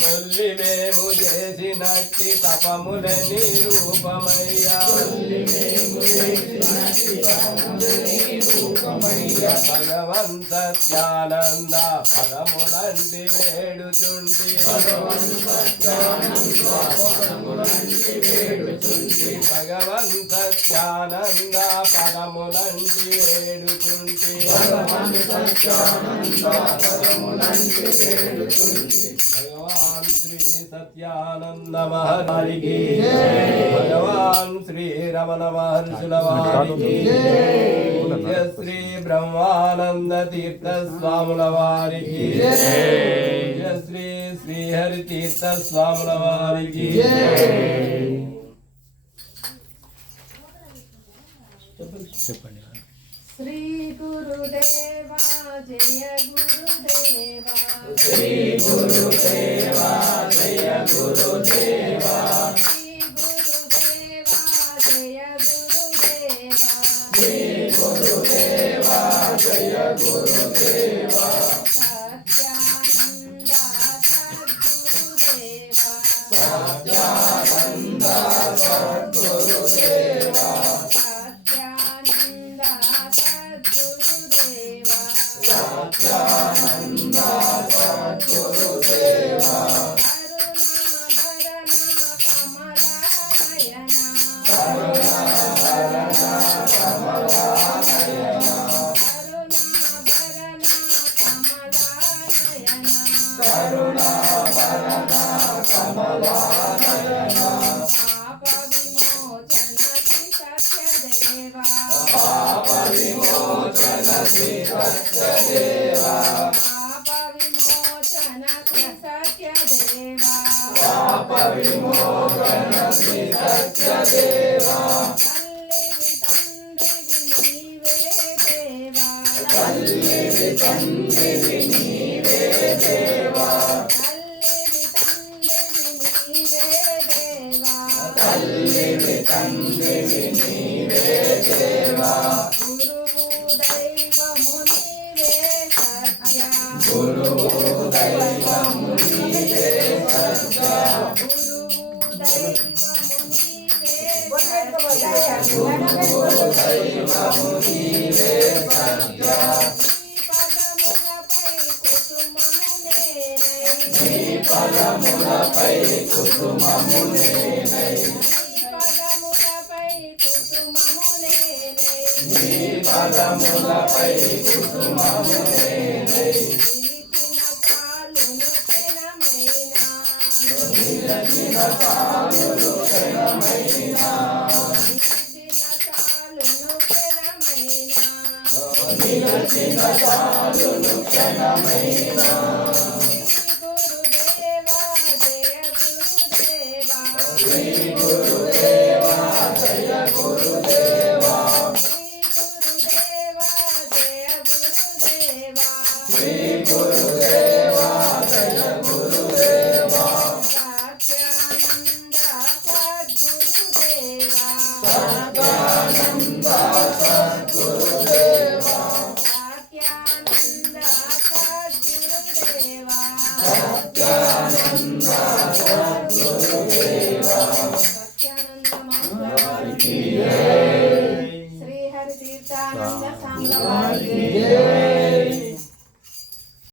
కొల్లి మేము చేసినట్టి తపములని రూపమయ్యా భగవన్ సత్యానంద పదములంటి వేడుచుంటి భగవన్ సత్యానంద పదములంటి వేడుచుంటి భగవాన్ శ్రీ సత్యానంద మహర్షి భగవాన్ శ్రీ రమణ మహర్షుల వారికి శ్రీ బ్రహ్మానంద తీర్థ స్వాముల వారికి శ్రీ శ్రీహరి తీర్థ స్వాముల వారికి చెప్పండి. శ్రీ గురుదేవా జయ గురుదేవా శ్రీ గురుదేవా జయ గురుదేవా శ్రీ గురుదేవా జయ గురుదేవా శ్రీ గురుదేవా జయ గురుదేవా సత్యానంద సద్గురుదేవా సత్యానంద సద్గురుదేవా సత్యానంద సద్గురుదేవా సత్యానంద సద్గురుదేవా కరుణాభరణ కమలానయన కరుణాభరణ కమలానయన పాప విమోచన శ్రీ సత్యదేవా పాప విమోచన శ్రీ సత్యదేవా పాప విమోచన శ్రీ సత్యదేవా పాప విమోచన శ్రీ సత్యదేవా తల్లివి తండ్రివి నీవే దేవా తల్లివి తండ్రివి నీవే దేవా గురువు దైవము నీవే సత్య గురువు దైవము నీవే సత్య నీ పదములపై కుసుమము నేనై నీ పదములపై కుసుమము నేనై నిలచిన చాలులు క్షణమైనా నిలచిన చాలులు క్షణమైనా శ్రీ గురుదేవా జయ గురుదేవా శ్రీ గురుదేవా జయ గురుదేవా సత్యానంద సద్గురుదేవా